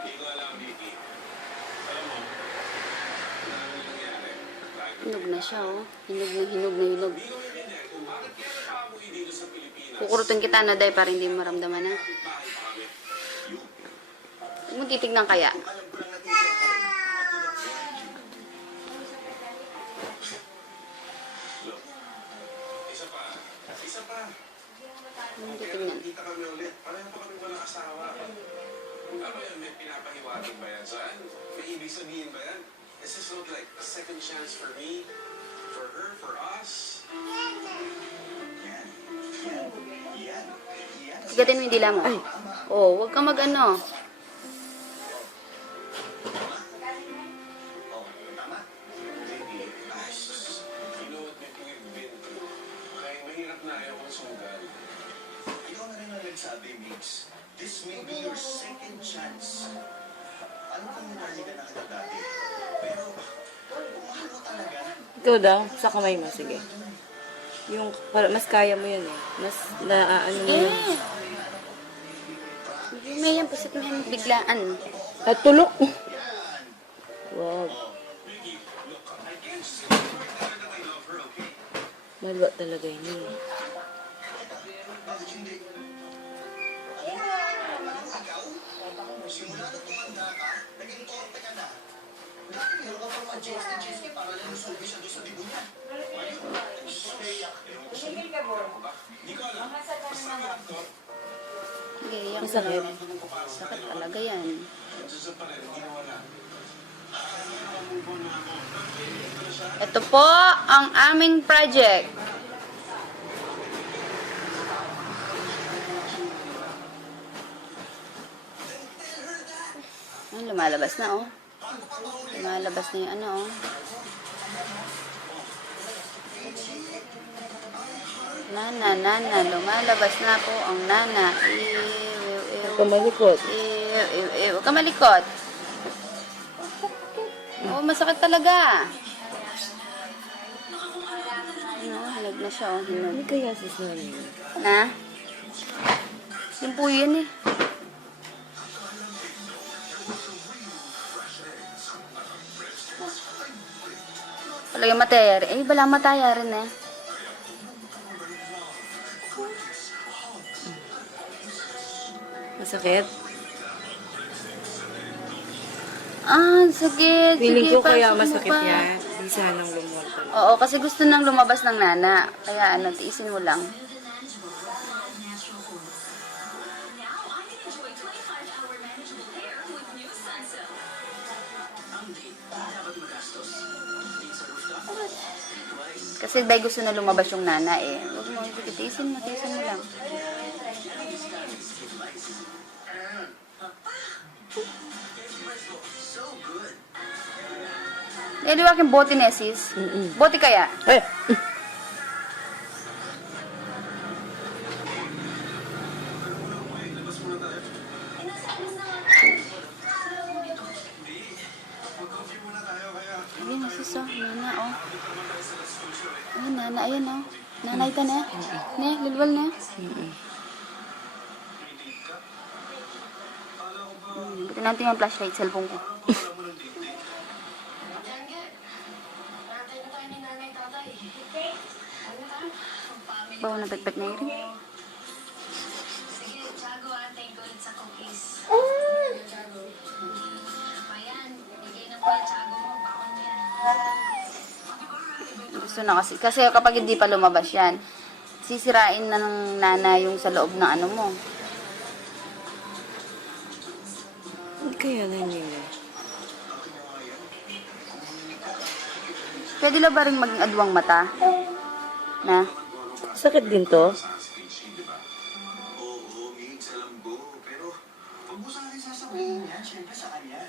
Hindi ko alam, Vicky. Alam mo, ano nangyari? Hinog na siya, oh. Hinog na hinog. Hindi ko maintindihan kung bakit kaya nakauwi dito sa Pilipinas. Kukurutin kita na, Day, para hindi mo maramdaman na. Bahay pa kami. Yung Huwag mo titignan kaya. Look, isa pa. Isa pa. Huwag mo Kaya titignan. nakita kami ulit. Pareho pa kami walang asawa. Ano yan? May pinapahiwatig ba yan? Saan? May ibig sabihin ba yan? Does this look like a second chance for me? For her? For us? Sigatin mo yung dila mo. Oh, huwag ka mag-ano. Ay, sus. You know what we've been through. Kaya mahirap na ayaw kong sugal. Ikaw na rin ang nagsabi, Mix. This may be your second chance. Ano kung hinali ka na kita dati? Pero, kung mahal mo talaga, Ikaw daw, sa kamay mo, sige. Yung, mas kaya mo yun eh. Mas naaano mo yun. May yan, pasit mo yan biglaan. At tulok. Wow. Malwa talaga yun eh. bakit hindi? Alam mo, ikaw? Simula na tumanda ka, naging torpe ka na. Dati meron ka pang mga jeans na jeans niya para lang subi siya doon sa dibo niya. Hindi ko alam. Basta alam ko, Sige, yan. Masakit. Sakit talaga yan. nandiyan pa rin, hindi nawala. Ito po ang aming project. Ay, lumalabas na, oh. Lumalabas na yung ano, oh. Nana, lumalabas na po ang nana. Kamalikot. Huwag ka malikot. Oo, masakit talaga. Ano, hinog na siya, oh. Hinog. Hindi kaya sis namin. Na? Yung po yun, eh. Palagay matayari. Eh, bala matayari na. Masakit? Ah, sakit. Feeling Sige, ko kaya pasok mo masakit pa. yan. Di sanang lumuwag talaga. Oo, kasi gusto nang lumabas ng nana. Kaya ano, tiisin mo lang. Kasi dahil gusto na lumabas yung nana eh. Huwag mo, sige, tiisin mo lang. Eh, di ba aking bote na sis? Bote kaya? Eh! Ayun, sis, oh. Nana, oh. Ayun, nana, ayun, oh. Nanay ka na. Ne, lulwal na. Buti natin yung flashlight, cellphone ko. Bawa na pekpek na yun. Sige, Tiago, thank you ulit sa cookies. Ayan, bigay na po yung Tiago mo, bakon yan. Gusto na kasi kapag hindi pa lumabas yan, sisirain na ng nana yung sa loob ng ano mo. Hindi kaya nangyayari. Pwede lang ba rin maging adwang mata? Na? Sakit din to? Oo, Mix, alam ko. Pero, huwag mo sa akin sasabihin yan. Siyempre sa kanya.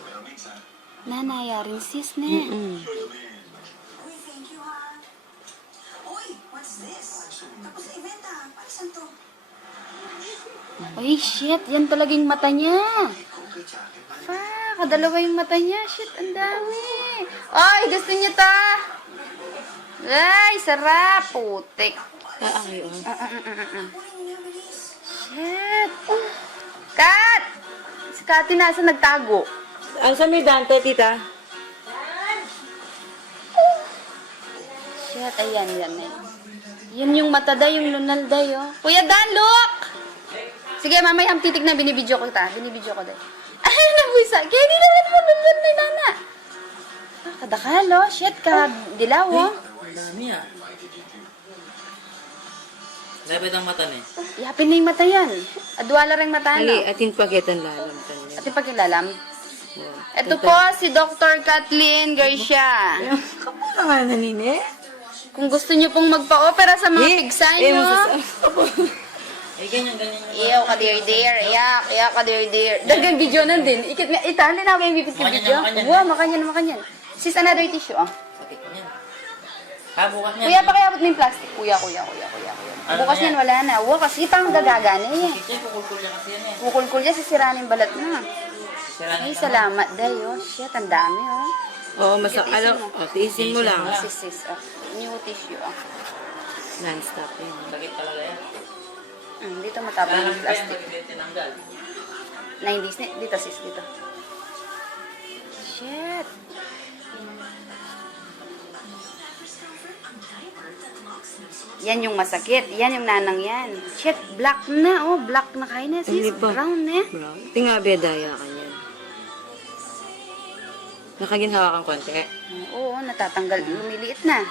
Pero Mix, ha? Nanaya rin sis, ne. You're the man. Uy, thank you ha. Uy, what's this? Tapos sa event ha, para saan to? Ay, shit. Yan talagang mata niya. Okay, Chucky. Kadalawa yung mata niya. Shit, ang dami. Ay, gusto niya ta. Ay, sarap. Putik. Ah, okay, oh. Kunin niyo na, bilis. Shit! Kat! Si Kati nasa nagtago. Ano sa may Dante, tita? Shit, ayan, yan. Yan yung mata day, yung lunal day, oh. Kuya Dan, look! Sige, mamaya titignan, binibidyo ko kita. Binibidyo ko day. Ay, nabuisa. Kaya di naman mo lunal na nana. Kadakalo, shit ka. Dilaw, oh. Ang dami ah. Dapat ang mata ni. Yapin na yung mata yan. Adwala rin mata, no? Ali, atin pagitan lalam kanya. At yung pagkilalam. Ito po, si Dr. Kathleen Garcia. Kamu na nga nanine? Kung gusto niyo pong magpa-opera sa mga pigsa niyo, Eh, ganyan. iyaw ka dear dear, iyak ka dear dear. Dagang video nandin. Itali na yung bibig Makanyan video. na, makanyan. Wow, makanyan. Sis, another tissue, ah. Sakit ko niyan. Bukas niyan. Kuya, pakiabot mo yung plastic. Kuya. Ano Bukas na yan? yan, wala na. Wow, kasi pang gagagana eh. Sakit niya, kukulkul niya kasi yan eh. Kukul-kul niya, sisiranin yung balat na. Sira na Ay, yung salamat, day, oh. Shit, ang dami, oh. Oo, tiisin mo lang. Sis, oh. New tissue, oh. Non-stop yun. Sakit talaga yan. Dito matapang Kailangan yung pa yan, plastic. magiging tinanggal. 90s na. Dito, sis, dito. Shit. Yan yung masakit. Yan yung nanang yan. Shit, black na. Oh, black na kayo na, sis. Hindi pa. Brown eh. Bro, tingabi daya ka niyan. Nakaginhawa kang konti. Oo, natatanggal. Lumiliit na.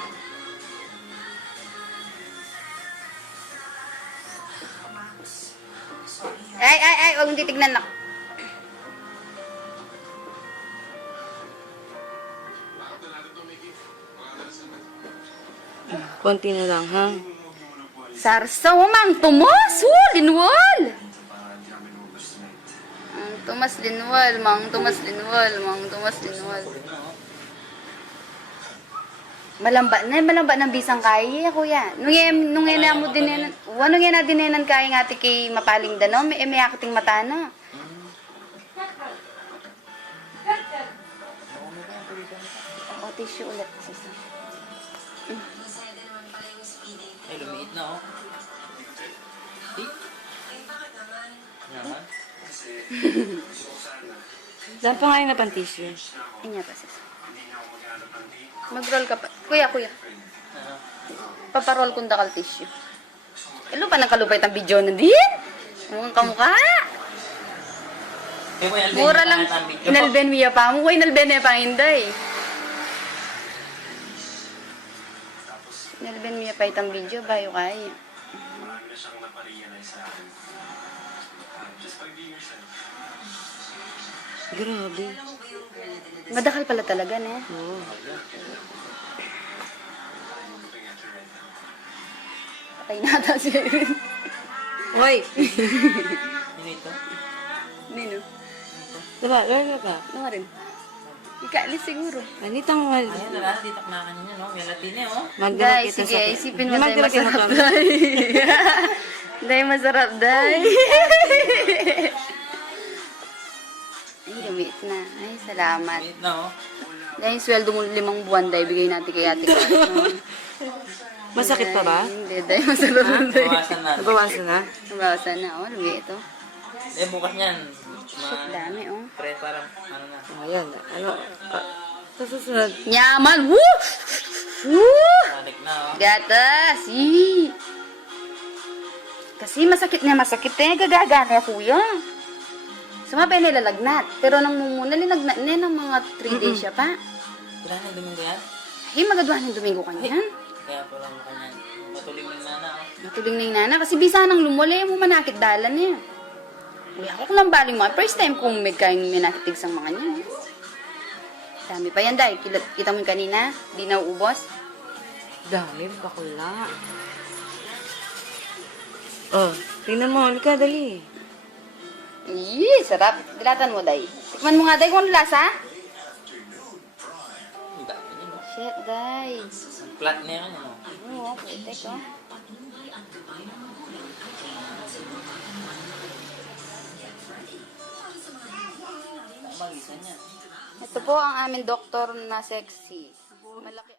Ay, huwag mong titignan na. Konti na lang, ha? Sarsaw, mang tumas. Linwal. Mang tumas linwal. Malamba ng bisang kaya, kuya. Nung yan mo din na dinenan kaya nga ati kay mapaling dano, may akating mata na. O, tissue ulit. Sisa. Ay, lumiit na oh. Yaman. Saan pa nga yung napantisyo? Inya pa, sis. Mag-roll ka pa. Kuya. Ano? Paparol kong dakal tissue. Ilo pa nagkalupay ang video na din. Ang kamukha. Eh, may alden Mura na lang. ang video. Inalben miya pa. Mukha inalben na pa hinday. Inalben miya pa itang video. Bayo kaya. Marami na siyang naparealize sa akin. Just by being yourself. Grabe. Madakal pala talaga, ne? Oo. Patay nata si Erin. Hoy! Yun ito. Nino. Diba, lalo ka? Ano nga rin? Ikaalis siguro. Anitang Ayan na lang, titak na kanina no. May latine oh. magdala Day, kita sige, sa... isipin mo, Di day, magdala kita masarap, sa- day. Day, masarap, day. Ay, lumit na. Ay, salamat. Lumiit na oh. Dahil sweldo mo 5 buwan, day, bigay natin kay ate Kat. No? Masakit pa ba? Hindi, day, masarap na, day. Bawasan na. Nabawasan na? Nabawasan na, oh, lumit ito. Eh, bukas niyan. Shit, dami, oh. Pre, parang ano na. Ayan. Ano? Sa susunod. Nyaman, woo! Woo! Balik na oh. Gatas! Yee! Kasi masakit eh. Gagagana, kuya. Sumabay nilalagnat. Pero nang mumuna, linagnat na ng mga 3 days siya pa. Kailan ang domingo yan? Ay, magadwa ng Domingo kanyan. Kaya parang kanyan. Matuling ng nana oh. Matuling na yung nana. Kasi bisa nang lumuli, mo manakit dalan niya. Uy, ako lang baling mga. First time kong may kayong minakitig sa mga niya. Dami pa yan, day. Kita mo yung kanina? Di na uubos. Dami, bakula. Oh, tingnan mo. Halika, dali. Yee, sarap. Dilatan mo, day. Tikman mo nga, day, kung ano lasa. Ang dami niya no. Shit, day. Ang flat na yan ano. Oo, putek, oh. Magisa niya. Ito po ang aming doktor na sexy. Malaki.